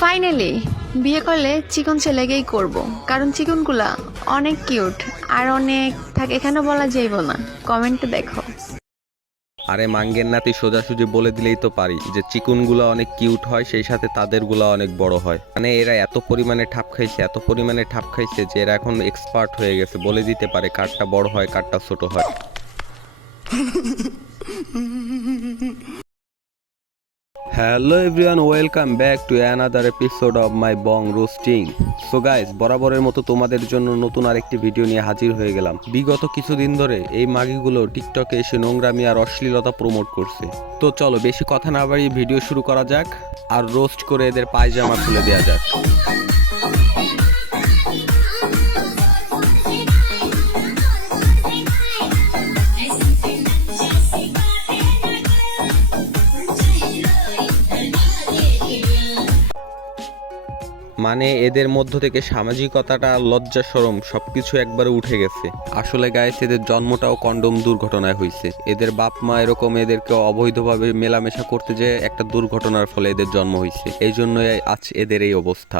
Finally বিয়ে করলে চিকন ছেলেকেই করব, কারণ চিকনগুলা অনেক কিউট আর অনেক থাকে, এখানে বলা যাইব না, কমেন্টে দেখো। আরে মাঙ্গের নাতি সোজাসুজি বলে দিলেই তো পারি যে চিকুনগুলো অনেক কিউট হয়, সেই সাথে তাদেরগুলো অনেক বড় হয়। মানে এরা এত পরিমাণে ঠাপ খাইছে যে এরা এখন এক্সপার্ট হয়ে গেছে, বলে দিতে পারে কারটা বড় হয় কারটা ছোট হয়। Hello everyone, welcome back to another episode of my Bong roasting. So guys, বরাবরের মতো তোমাদের জন্য নতুন আরেকটি ভিডিও নিয়ে হাজির হয়ে গেলাম। বিগত কিছুদিন ধরে এই মাগিগুলো টিকটকে এসে নোংরামি আর অশ্লীলতা প্রমোট করছে। তো চলো বেশি কথা না বাড়িয়ে ভিডিও শুরু করা যাক আর রোস্ট করে এদের পায়জামা খুলে দেওয়া যাক। মানে এদের মধ্য থেকে সামাজিকতাটা, লজ্জা শরম সবকিছু একবারে উঠে গেছে। আসলে গাইস, এদের জন্মটাও কন্ডম দুর্ঘটনায় হয়েছে। এদের বাপ মা এরকম এদেরকে অবৈধভাবে মেলামেশা করতে যে একটা দুর্ঘটনার ফলে এদের জন্ম হয়েছে, এই জন্যই আজ এদের এই অবস্থা।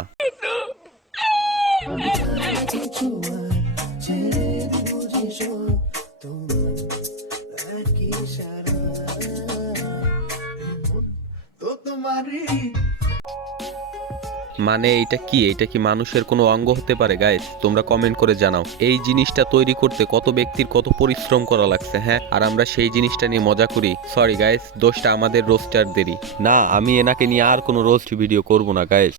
মানে এইটা কি মানুষের কোনো অঙ্গ হতে পারে? গাইস তোমরা কমেন্ট করে জানাও, এই জিনিসটা তৈরি করতে কত ব্যক্তির কত পরিশ্রম করা লাগছে। হ্যাঁ, আর আমরা সেই জিনিসটা নিয়ে মজা করি। সরি গাইস, দোষটা আমাদের রোস্টারদেরই। না, আমি এনাকে নিয়ে আর কোনো রোস্ট ভিডিও করব না গাইস।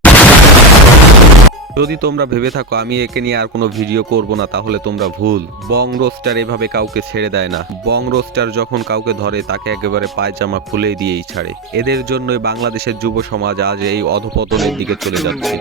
যদি তোমরা ভেবে থাকো আমি একে নিয়ে আর কোনো ভিডিও করব না, তাহলে তোমরা ভুল। বং রোস্টার এভাবে কাউকে ছেড়ে দেয় না। বং রোস্টার যখন কাউকে ধরে তাকে একেবারে পায়জামা খুলে দিয়েই ছাড়ে। এদের জন্যই বাংলাদেশের যুব সমাজ আজ এই অধপতনের দিকে চলে যাচ্ছে।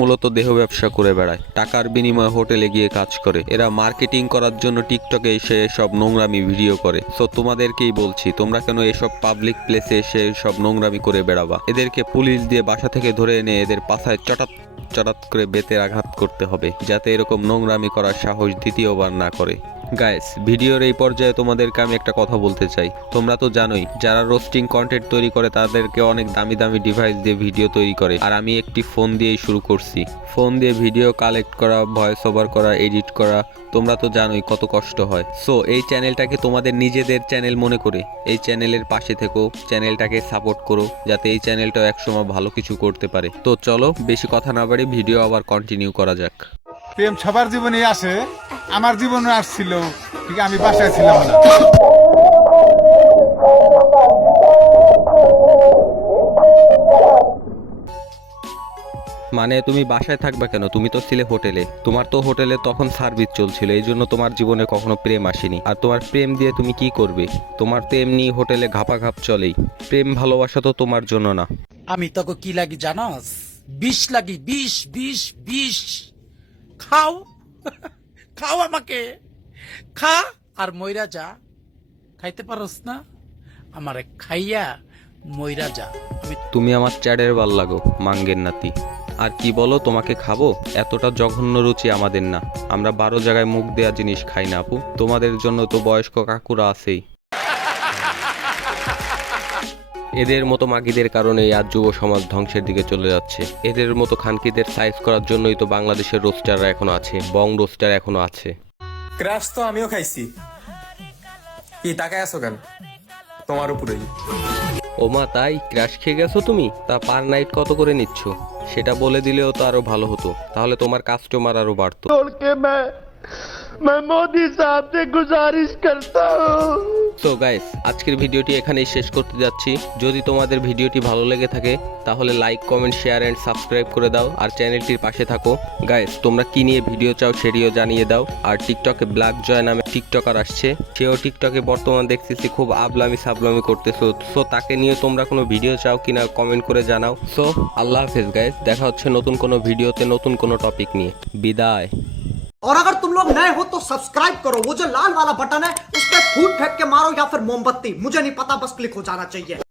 মূলত দেহ ব্যবসা করে বেড়ায়, টাকার বিনিময়ে হোটেলে গিয়ে কাজ করে। এরা মার্কেটিং করার জন্য টিকটকে এসে সব নোংরামি ভিডিও করে। সো তোমাদেরকেই বলছি, তোমরা কেন এসব পাবলিক প্লেসে এসে সব নোংরামি করে বেড়াবা? এদেরকে পুলিশ দিয়ে বাসা থেকে ধরে এনে এদের পাছায় চটাত চটাত করে বেতের আঘাত করতে হবে, যাতে এরকম নোংরামি করার সাহস দ্বিতীয়বার না করে। গাইস, ভিডিওর এই পর্যায়ে তোমাদেরকে আমি একটা কথা বলতে চাই। তোমরা তো জানোই যারা রোস্টিং কন্টেন্ট তৈরি করে তাদেরকে অনেক দামি দামি ডিভাইস দিয়ে ভিডিও তৈরি করে, আর আমি একটি ফোন দিয়েই শুরু করছি। ফোন দিয়ে ভিডিও কালেক্ট করা, ভয়েস ওভার করা, এডিট করা, তোমরা তো জানোই কত কষ্ট হয়। সো এই চ্যানেলটাকে তোমাদের নিজেদের চ্যানেল মনে করে এই চ্যানেলের পাশে থেকো, চ্যানেলটাকে সাপোর্ট করো, যাতে এই চ্যানেলটাও একসময় ভালো কিছু করতে পারে। তো চলো বেশি কথা না বাড়ি ভিডিও আবার কন্টিনিউ করা যাক। প্রেম সবার জীবনে আসে, আমার জীবনে আসছিল, ঠিক আমি বাসায় ছিলাম না। মানে তুমি বাসায় থাকবা কেন? তুমি তো ছিলে হোটেলে। তোমার তো হোটেলে তখন সার্ভিস চলছিল, এই জন্য তোমার জীবনে কখনো প্রেম আসেনি। আর তোমার প্রেম দিয়ে তুমি কি করবে? তোমার তো এমনি হোটেলে ঘাপাঘাপ চলেই। প্রেম ভালোবাসা তো তোমার জন্য না। আমি তোকে কি লাগি জানাস? বিষ লাগি, বিষ বিষ বিষ। খাও খাও, আমাকে খা আর মইরা যা। খাইতে পারস না? আমারে খাইয়া মইরা যা। তুমি আমার চ্যাডের বাল লাগো মাঙ্গের নাতি। আর কি বলো, তোমাকে খাবো? এতটা জঘন্য রুচি আমাদের না। আমরা 12 জায়গায় মুখ দেওয়া জিনিস খাই না আপু। তোমাদের জন্য তো বয়স্ক কাকুরা আছেই। এদের মতো মাগিদের কারণে আজ যুব সমাজ ধ্বংসের দিকে চলে যাচ্ছে। এদের মতো খানকিদের সাইজ করার জন্যই তো বাংলাদেশের রোস্টাররা এখনো আছে, বং রোস্টার এখনো আছে। ক্রাশ তো আমিও খাইছি। কি তাকায় আছো কেন? তোমার উপরেই। ওমা তাই? ক্র্যাশ খেয়ে গেছো তুমি? তা পার নাইট কত করে নিচ্ছ? সেটা বলে দিলেও তো আরো ভালো হতো, তাহলে তোমার কাস্টমার আরো বাড়তো। मैं मोदी साहब से गुजारिश करता हूँ। সো গাইস, আজকের ভিডিওটি এখানেই শেষ করতে যাচ্ছি। যদি তোমাদের ভিডিওটি ভালো লেগে থাকে তাহলে like, comment, share and subscribe করে দাও আর চ্যানেলটির পাশে থাকো। গাইস, তোমরা কি নিয়ে ভিডিও চাও সেটিও জানিয়ে দাও। আর টিকটকে ব্ল্যাক জয় নামে টিকটকার আসছে, সেও টিকটকে বর্তমান দেখতেছি খুব আবলামি সাবলামি করতেছো। সো তাকে নিয়ে তোমরা কোনো ভিডিও চাও কিনা কমেন্ট করে জানাও। সো আল্লাহ হাফেজ গাইস, দেখা হচ্ছে নতুন কোনো ভিডিওতে নতুন কোনো টপিক নিয়ে। বিদায়। और अगर तुम लोग नए हो तो सब्सक्राइब करो, वो जो लाल वाला बटन है उस पर फूट फेंक के मारो या फिर मोमबत्ती, मुझे नहीं पता, बस क्लिक हो जाना चाहिए।